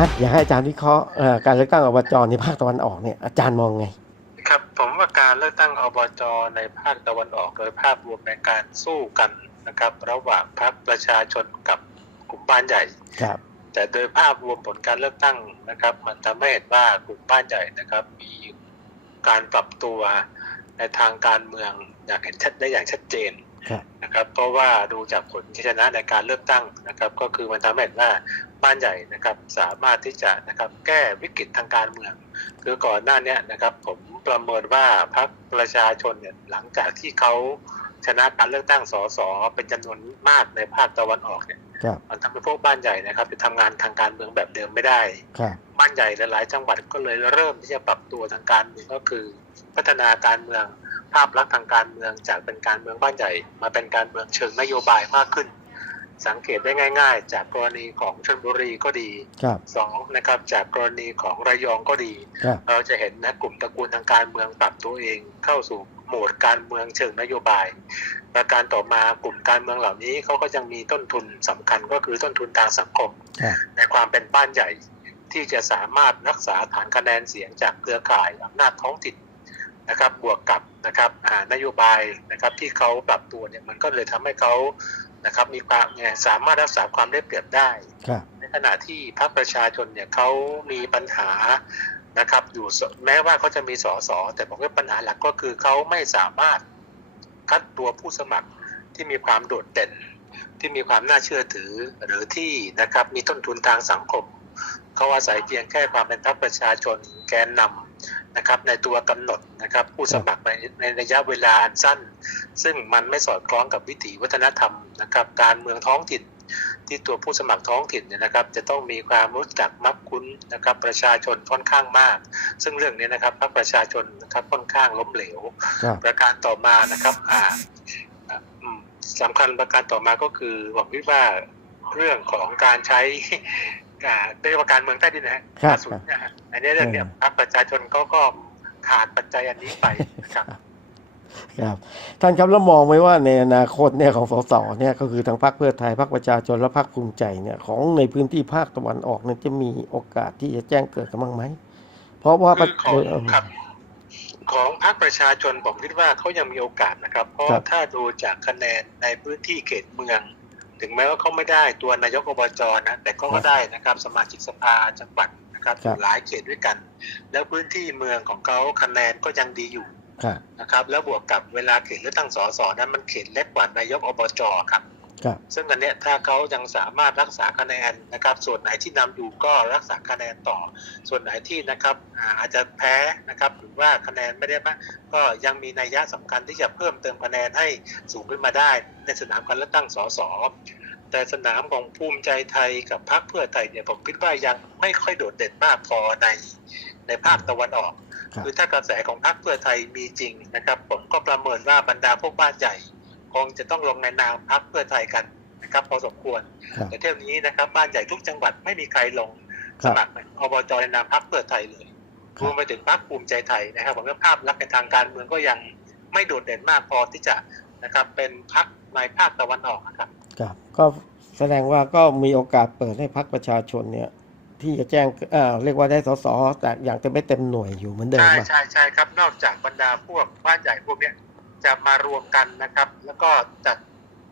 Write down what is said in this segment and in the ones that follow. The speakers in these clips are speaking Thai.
ารย์อยากให้อาจารย์วิเคราะห์เอ่อการเลือกตั้งอบจในภาคตะวันออกเนี่ยอาจารย์มองไง ครับผมว่าการเลือกตั้งอบจในภาคตะวันออกโดยภาพรวมในการสู้กันนะครับ ระหว่างพรรคประชาชนกับกลุ่มบ้านใหญ่ครับแต่โดยภาพรวมผลการเลือกตั้งนะครับ มันทำให้เห็นว่ากลุ่มบ้านใหญ่นะครับ มีการปรับตัวในทางการเมืองอย่างเห็นชัดได้อย่างชัดเจนครับนะครับ เพราะว่าดูจากผลที่ชนะในการเลือกตั้งนะครับ ก็คือมันทำให้เห็นว่า บ้านใหญ่นะครับสามารถที่จะนะครับแก้วิกฤตทางการเมือง คือก่อนหน้าเนี้ยนะครับผมประเมินว่าพรรคประชาชนเนี่ยหลังจากที่เขาชนะการเลือกตั้งสสเป็นจำนวนมากในภาคตะวันออกเนี่ยครับมันทำให้พวกบ้านใหญ่นะครับจะทำงานทางการเมืองแบบเดิมไม่ได้ครับบ้านใหญ่หลาย ๆ จังหวัดก็เลยเริ่มที่จะปรับตัวทางการเมืองก็คือ พัฒนาการเมืองภาพลักษณ์ทางการเมืองจากเป็นการเมืองบ้านใหญ่ มาเป็นการเมืองเชิงนโยบายมากขึ้น สังเกตได้ง่าย ๆ จากกรณีของชลบุรีก็ดีครับสองนะครับจากกรณีของระยองก็ดีครับเราจะเห็นนะกลุ่มตระกูลทางการเมืองปรับตัวเองเข้าสู่โหมดการเมืองเชิงนโยบาย ประการต่อมากลุ่มการเมืองเหล่านี้เขาก็ยังมีต้นทุนสำคัญก็คือต้นทุนทางสังคมครับในความเป็นบ้านใหญ่ที่จะสามารถรักษาฐานคะแนนเสียงจากเครือข่ายอำนาจท้องถิ่นนะครับบวกกับ นะครับอ่านโยบายนะครับที่เขาปรับตัวเนี่ยมันก็เลยทำให้เขานะครับมีความเนี่ยสามารถรักษาความได้เปรียบได้ครับในขณะที่พรรคประชาชนเนี่ยเขามีปัญหานะครับอยู่สแม้ว่าเขาจะมีสสแต่ผมว่าปัญหาหลักก็คือเขาไม่สามารถคัดตัวผู้สมัครที่มีความโดดเด่น ที่มีความน่าเชื่อถือหรือที่นะครับมีต้นทุนทางสังคมเขาอาศัยเพียงแค่ความเป็นพรรคประชาชนแกนนำ นะครับในตัวกำหนดนะครับผู้สมัครในในระยะเวลาอันสั้น ซึ่งมันไม่สอดคล้องกับวิถีวัฒนธรรมนะครับการเมืองท้องถิ่นที่ตัวผู้สมัครท้องถิ่นเนี่ยนะครับ จะต้องมีความรู้จักมักคุ้นนะครับ ประชาชนค่อนข้างมาก ซึ่งเรื่องนี้นะครับพรรคประชาชนนะครับค่อนข้างล้มเหลวครับประการต่อมานะครับอ่าอ่าอืมสำคัญประการต่อมาก็คือผมคิดว่าเรื่องของการใช้ อ่าเรียกว่าการเมืองใต้ดินนะฮะครับกระสุนนะฮะอันนี้เรื่องเนี้ยพรรคประชาชนเขาก็ขาดปัจจัยอันนี้ไปนะครับครับท่านครับแล้วมองไหมว่าในอนาคตเนี่ยของสสเนี่ยก็คือทางพรรคเพื่อไทยพรรคประชาชนและพรรคภูมิใจเนี่ยของในพื้นที่ภาคตะวันออกเนี่ยจะมีโอกาสที่จะแจ้งเกิดกันบ้างไหมเพราะว่าคือของเออครับของพรรคประชาชนผมคิดว่าเขายังมีโอกาสนะครับ เพราะครับถ้าดูจากคะแนนในพื้นที่เขตเมือง ถึงแม้ว่าเขาไม่ได้ตัวนายกอบจนะ แต่เขาก็ได้นะครับ สมาชิกสภาจังหวัดนะครับครับหลายเขตด้วยกัน แล้วพื้นที่เมืองของเขาคะแนนก็ยังดีอยู่ครับนะครับ แล้วบวกกับเวลาเขตเลือกตั้งสสนั้นมันเขตเล็กกว่านายกอบจครับครับ ซึ่งอันเนี้ยถ้าเขายังสามารถรักษาคะแนนนะครับ ส่วนไหนที่นำอยู่ก็รักษาคะแนนต่อ ส่วนไหนที่นะครับอ่าอาจจะแพ้นะครับหรือว่าคะแนนไม่ได้มากก็ยังมีนัยยะสำคัญที่จะเพิ่มเติมคะแนนให้สูงขึ้นมาได้ ในสนามการเลือกตั้งสสแต่สนามของภูมิใจไทยกับพรรคเพื่อไทยเนี่ยผมคิดว่ายังไม่ค่อยโดดเด่นมากพอในในภาคตะวันออกครับคือถ้ากระแสของพรรคเพื่อไทยมีจริงนะครับ ผมก็ประเมินว่าบรรดาพวกบ้านใหญ่ คงจะต้องลงในนามพรรคเพื่อไทยกันนะครับพอสมควรครับแต่เที่ยวนี้นะครับ บ้านใหญ่ทุกจังหวัดไม่มีใครลงคสรับมัครอบจในนามพรรคเพื่อไทยเลยครับรวมไปถึงพรรคภูมิใจไทยนะครับผมว่าภาพลักษณ์ในทางการเมืองก็ยังไม่โดดเด่นมากพอที่จะนะครับ เป็นพรรคในภาคตะวันออกนะครับครับก็แสดงว่าก็มีโอกาสเปิดให้พรรคประชาชนเนี่ยที่จะแจ้งเอ่อเรียกว่าได้สสแต่อย่างจะไม่เต็มหน่วยอยู่เหมือนเดิมใช่ป่ะใช่ใช่ครับ นอกจากบรรดาพวกบ้านใหญ่พวกเนี้ย จะมารวมกันนะครับ แล้วก็จัด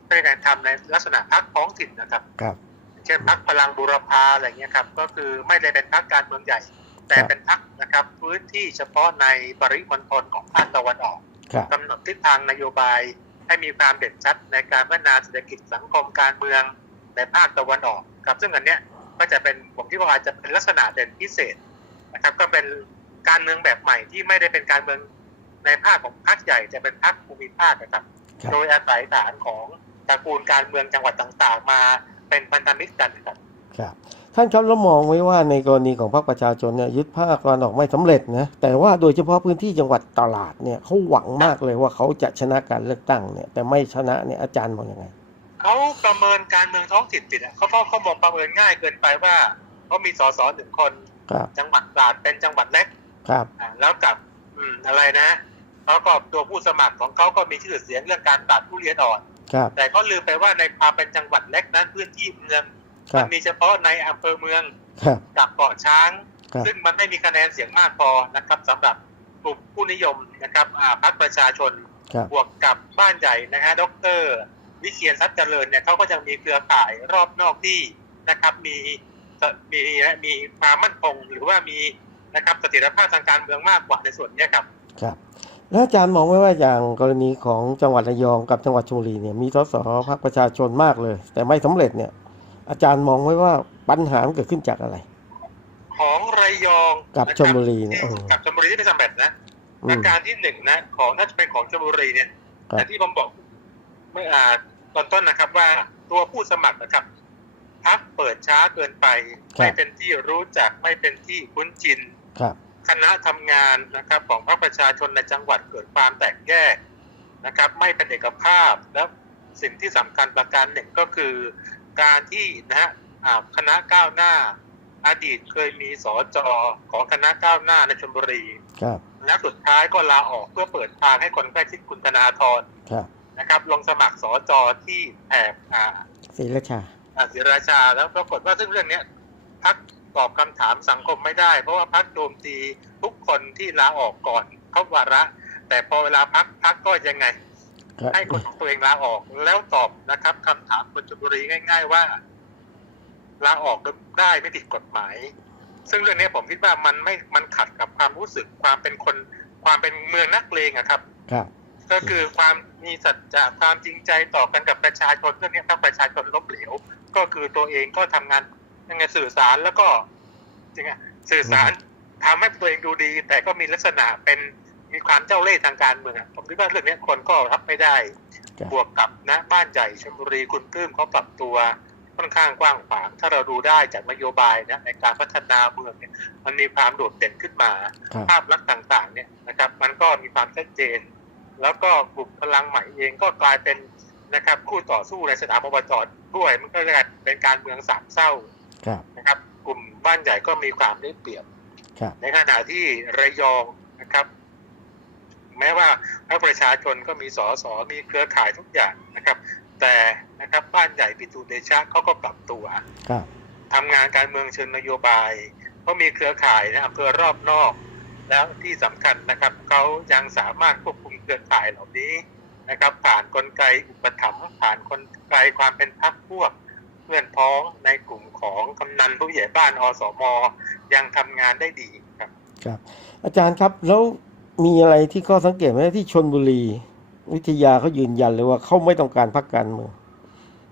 เป็นการทำในลักษณะพรรคท้องถิ่นนะครับครับเช่นพรรคพลังบูรพาอะไรเงี้ยครับ ก็คือไม่ได้เป็นพรรคการเมืองใหญ่ แต่ครับเป็นพรรคนะครับ พื้นที่เฉพาะในปริมณฑลของภาคตะวันออกครับกำหนดทิศทางนโยบายให้มีความเด่นชัดในการพัฒนาเศรษฐกิจสังคมการเมืองในภาคตะวันออกครับ ซึ่งอันเนี้ยก็จะเป็นผมคิดว่าอาจจะเป็นลักษณะเด่นพิเศษนะครับ ก็เป็นการเมืองแบบใหม่ที่ไม่ได้เป็นการเมือง ในภาคของพรรคใหญ่จะเป็นพรรคภูมิภาคนะครับครับ โดยอาศัยฐานของตระกูลการเมืองจังหวัดต่างๆ มาเป็นพันธมิตรกันครับครับท่านครับแล้วมองไว้ว่าในกรณีของพรรคประชาชนเนี่ยยึดภาคตะวันออกไม่สำเร็จนะแต่ว่าโดยเฉพาะพื้นที่จังหวัดตลาดเนี่ยเขาหวังมากเลยว่าเขาจะชนะการเลือกตั้งเนี่ยแต่ไม่ชนะเนี่ยอาจารย์มองยังไงเขาประเมินการเมืองท้องถิ่นผิดอะเขาเขาเขาบอกประเมินง่ายเกินไปว่าเขามีสสหนึ่งคนครับจังหวัดตราดเป็นจังหวัดเล็กครับอ่าแล้วกับอืมอะไรนะ เขาก็ตัวผู้สมัครของเขาก็มีชื่อเสียงเรื่องการตัดผู้เรียนอ่อนครับแต่เขาลืมไปว่าในความเป็นจังหวัดเล็กนั้นพื้นที่เมืองครับมันมีเฉพาะในอำเภอเมืองครับกับเกาะช้างครับซึ่งมันไม่มีคะแนนเสียงมากพอนะครับสำหรับกลุ่มผู้นิยมนะครับอ่าพรรคประชาชนครับบวกกับบ้านใหญ่นะฮะดร วิเชียนทรัพย์เจริญเนี่ยเขาก็ยังมีเครือข่ายรอบนอกที่นะครับมีมีมีความมั่นคงหรือว่ามีนะครับเสถียรภาพทางการเมืองมากกว่าในส่วนเนี้ยครับครับ แล้วอาจารย์มองไหมว่าอย่างกรณีของจังหวัดระยองกับจังหวัดชลบุรีเนี่ยมีสสพรรคประชาชนมากเลย แต่ไม่สำเร็จเนี่ย อาจารย์มองไว้ว่าปัญหามันเกิดขึ้นจากอะไร ของระยองกับนะคชลบุรีเนี่ยที่เออกับชลบุรีที่ไม่สำเร็จนะอืและมการที่หนึ่งนะ ของน่าจะเป็นของชลบุรีเนี่ยครับอย่างที่ผมบอกเมื่ออ่าตอนต้นนะครับว่าตัวผู้สมัครนะครับพักเปิดช้าเกินไป ไม่เป็นที่รู้จักไม่เป็นที่คุ้นชินครับ คณะทำงานนะครับของพรรคประชาชนในจังหวัดเกิดความแตกแยกนะครับ ไม่เป็นเอกภาพแล้วสิ่งที่สำคัญประการหนึ่งก็คือ การที่นะฮะอ่าคณะก้าวหน้า อดีตเคยมีสอจอของคณะก้าวหน้าในชลบุรีครับและสุดท้ายก็ลาออกเพื่อเปิดทางให้คนใกล้ชิดคุณธนาธรครับนะครับ ลงสมัครสอจอที่แอบอ่าศรีราชาอ่าศรีราชาแล้วปรากฏว่าซึ่งเรื่องเนี้ยพัก ตอบคำถามสังคมไม่ได้ เพราะว่าพักโจมตีทุกคนที่ลาออกก่อนครบวาระ แต่พอเวลาพักพักก็ยังไงครับให้คนของตัวเองลาออกแล้วตอบนะครับคำถามคนชลบุรีง่าย ๆ ว่าลาออกได้ไม่ผิดกฎหมาย ซึ่งเรื่องนี้ผมคิดว่ามันไม่มันขัดกับความรู้สึกความเป็นคน ความเป็นเมืองนักเลงอะครับ ครับ ก็คือความมีสัจจะความจริงใจต่อกันกับประชาชนเรื่องนี้ถ้าประชาชนล้มเหลว ก็คือตัวเองก็ทำงาน ยังไงสื่อสารแล้วก็จริงอะสื่อสารทำให้ตัวเองดูดี แต่ก็มีลักษณะเป็นมีความเจ้าเล่ห์ทางการเมืองอะผมคิดว่าเรื่องนี้คนก็รับไม่ได้ครับบวกกับนะบ้านใหญ่ชลบุรีคุณปลื้มเขาปรับตัวค่อนข้างกว้างขวาง ถ้าเราดูได้จากนโยบายนะในการพัฒนาเมืองเนี่ยมันมีความโดดเด่นขึ้นมาครับภาพลักษณ์ต่างๆ เนี่ยนะครับ มันก็มีความชัดเจน แล้วก็กลุ่มพลังใหม่เองก็กลายเป็นนะครับคู่ต่อสู้ในสนามอบจด้วย มันก็เลยเป็นการเมืองสามเศร้าครับ นะครับ กลุ่มบ้านใหญ่ก็มีความได้เปรียบครับในขณะที่ระยองนะครับ แม้ว่าพรรคประชาชนก็มีสสมีเครือข่ายทุกอย่างนะครับ แต่นะครับบ้านใหญ่ปิตูเดชะเขาก็ปรับตัวครับทำงานการเมืองเชิงนโยบายเพราะมีเครือข่ายในอำเภอรอบนอก แล้วที่สำคัญนะครับเขายังสามารถควบคุมเครือข่ายเหล่านี้นะครับ ผ่านกลไกอุปถัมภ์ผ่านกลไกความเป็นพรรคพวก เพื่อนพ้องในกลุ่มของกำนันผู้ใหญ่บ้านอสมยังทำงานได้ดีครับ ครับ อาจารย์ครับแล้วมีอะไรที่ข้อสังเกตไหมที่ชนบุรี วิทยาเขายืนยันเลยว่าเขาไม่ต้องการพรรคการเมือง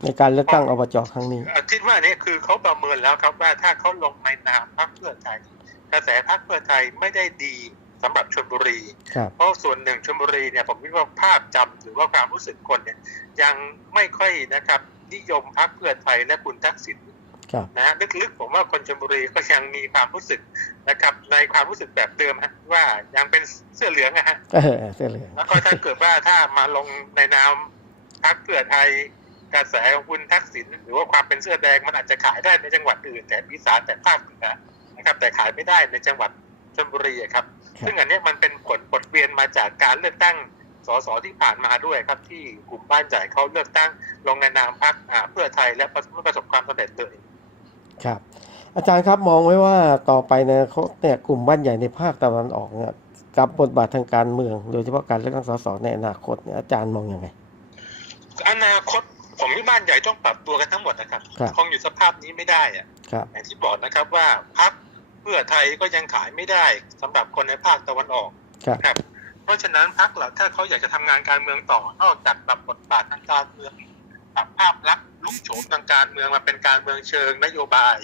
ในการเลือกตั้งอบจครั้งนี้อะคิดว่านี่คือเขาประเมินแล้วครับว่าถ้าเขาลงในนามพรรคเพื่อไทยกระแสพรรคเพื่อไทยไม่ได้ดีสำหรับชลบุรีครับเพราะส่วนหนึ่งชลบุรีเนี่ยผมคิดว่าภาพจำหรือว่าความรู้สึกคนเนี่ยยังไม่ค่อยนะครับ นิยมพรรคเพื่อไทยและคุณทักษิณครับนะฮะลึกๆผมว่าคนชลบุรีก็ยังมีความรู้สึกนะครับในความรู้สึกแบบเดิมฮะว่ายังเป็นเสื้อเหลืองนะฮะเออเสียเลยแล้วก็ถ้าเกิดว่าถ้ามาลงในนามพรรคเพื่อไทยกระแสของคุณทักษิณหรือว่าความเป็นเสื้อแดงมันอาจจะขายได้ในจังหวัดอื่นแต่อีสานแต่ภาคเหนือนะครับ แต่ขายไม่ได้ในจังหวัดชลบุรีอะครับครับ ซึ่งอันเนี้ยมันเป็นผลบทเรียนมาจากการเลือกตั้ง สสที่ผ่านมาด้วยครับ ที่กลุ่มบ้านใหญ่เขาเลือกตั้งลงในนามพรรคอ่าเพื่อไทยและประไม่ประสบความสำเร็จเลยครับ อาจารย์ครับมองไว้ว่าต่อไปในอนาคตเนี่ยกลุ่มบ้านใหญ่ในภาคตะวันออกเนี่ยกับบทบาททางการเมือง โดยเฉพาะการเลือกตั้งสสในอนาคตเนี่ยอาจารย์มองยังไงอนาคตผมที่บ้านใหญ่ต้องปรับตัวกันทั้งหมดนะครับครับคงอยู่สภาพนี้ไม่ได้อะครับอย่างที่บอกนะครับว่าพักเพื่อไทยก็ยังขายไม่ได้สำหรับคนในภาคตะวันออกครับครับ เพราะฉะนั้นพักเราถ้าเขาอยากจะทำงานการเมืองต่อนอกจากปรับบทบาททางการเมืองปรับภาพลักษณ์ลุกโฉมทางการเมืองมาเป็นการเมืองเชิงนโยบาย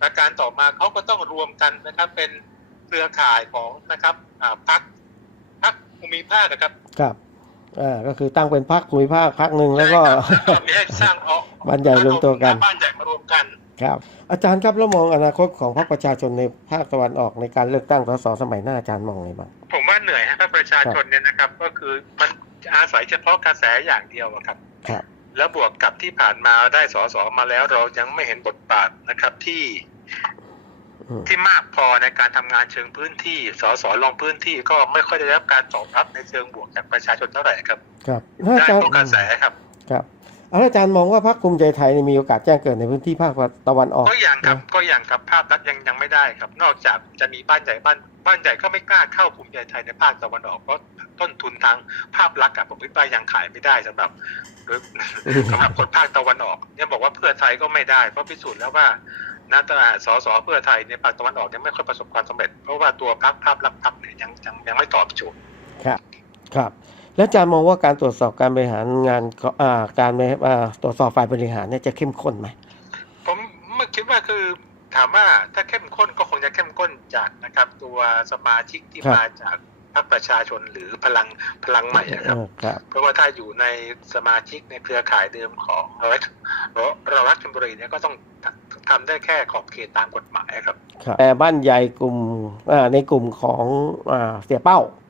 ประการต่อมาเขาก็ต้องรวมกันนะครับเป็นเครือข่ายของนะครับอ่าพักพักภูมิภาคนะครับครับอ่าก็คือตั้งเป็นพรรคภูมิภาคพรรคหนึ่งแล้วก็ใช่ครับมีให้สร้างออกบ้านใหญ่รวมตัวกันบ้านใหญ่มารวมกันครับอาจารย์ครับแล้วมองอนาคตของพรรคประชาชนในภาคตะวันออกในการเลือกตั้งสสสมัยหน้าอาจารย์มองไงบ้างผม ว่าเหนื่อยฮะถ้าประชาชนเนี่ยนะครับ ก็คือมันอาศัยเฉพาะกระแสอย่างเดียวอะครับครับ แล้วบวกกับที่ผ่านมาได้สสมาแล้วเรายังไม่เห็นบทบาทนะครับที่อืมที่มากพอในการทำงานเชิงพื้นที่ สสลงพื้นที่ก็ไม่ค่อยได้รับการตอบรับในเชิงบวกจากประชาชนเท่าไหร่ครับ ครับแล้วได้อาจารย์เพราะกระแสครับครับแล้ว อาจารย์มองว่าพรรคภูมิใจไทยเนี่ยมีโอกาสแจ้งเกิดในพื้นที่ภาคตะวันออก ก็อย่างครับนะก็อย่างครับภาพลักษณ์ยังยังไม่ได้ครับ นอกจากจะมีบ้านใหญ่บ้านบ้านใหญ่ก็ไม่กล้าเข้าภูมิใจไทยในภาคตะวันออกเพราะต้นทุนทางภาพลักษณ์อะผมคิดว่ายังขายไม่ได้สำหรับหรือสำหรับคนภาคตะวันออกเนี่ยบอกว่าเพื่อไทยก็ไม่ได้ เพราะพิสูจน์แล้วว่านัตราสสเพื่อไทยในภาคตะวันออกเนี่ยไม่ค่อยประสบความสำเร็จ เพราะว่าตัวพรรคภาพลักษณ์พรรคเนี่ยยังยังยังไม่ตอบโจทย์ครับครับ แล้วอาจารย์มองว่าการตรวจสอบการบริหารงานของอ่าการบริอ่าตรวจสอบฝ่ายบริหารเนี่ยจะเข้มข้นไหมผมไม่คิดว่าคือถามว่าถ้าเข้มข้นก็คงจะเข้มข้นจากนะครับ ตัวสมาชิกที่มาจากพรรคประชาชนหรือพลังพลังใหม่อะครับเออครับเพราะว่าถ้าอยู่ในสมาชิกในเครือข่ายเดิมของเราเรารัฐชลบุรีเนี่ยก็ต้องทำได้แค่ขอบเขตตามกฎหมายครับครับแต่บ้านใหญ่กลุ่มอ่าในกลุ่มของอ่าเสียเป้าครับ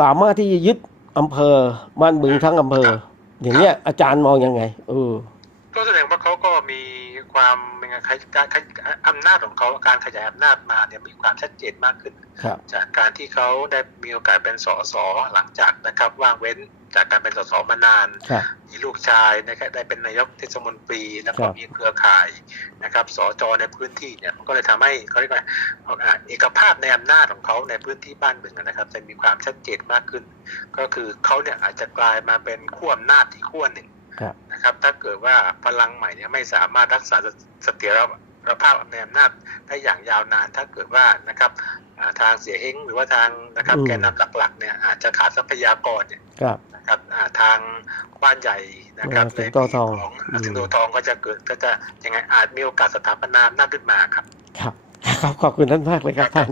สามารถที่จะยึดอำเภอบ้านบึงทั้งอำเภอ อย่างเนี้ยอาจารย์มองยังไงเออ เขาก็มีความเป็นไงการอำนาจของเขาการขยายอำนาจมาเนี่ยมีความชัดเจนมากขึ้นครับจากการที่เขาได้มีโอกาสเป็นสสหลังจากนะครับว่างเว้นจากการเป็นสสมานานครับมีลูกชายนะครับได้เป็นนายกเทศมนตรีแล้วก็ครับมีเครือข่ายนะครับสจในพื้นที่เนี่ยมันก็เลยทำให้เขาเรียกว่าอ่าเอกภาพในอำนาจของเขาในพื้นที่บ้านเมืองนะครับ จะมีความชัดเจนมากขึ้น ก็คือเขาเนี่ยอาจจะกลายมาเป็นขั้วอำนาจที่ขั้วหนึ่งครับ นะครับถ้าเกิดว่าพลังใหม่เนี่ยไม่สามารถรักษาเสถียรภาพในอำนาจได้อย่างยาวนานถ้าเกิดว่านะครับอ่าทางเสียเฮงหรือว่าทางนะครับอืมแกนนำหลักๆเนี่ยอาจจะขาดทรัพยากรเนี่ยครับนะครับอ่าทางบ้านใหญ่นะครับเออสิงโตทองในปีของอืมสิงโตทองก็จะเกิดก็จะยังไงอาจมีโอกาสสถาปนาอำนาจขึ้นมาครับครับ ครับขอบคุณท่านมากเลยครับท่าน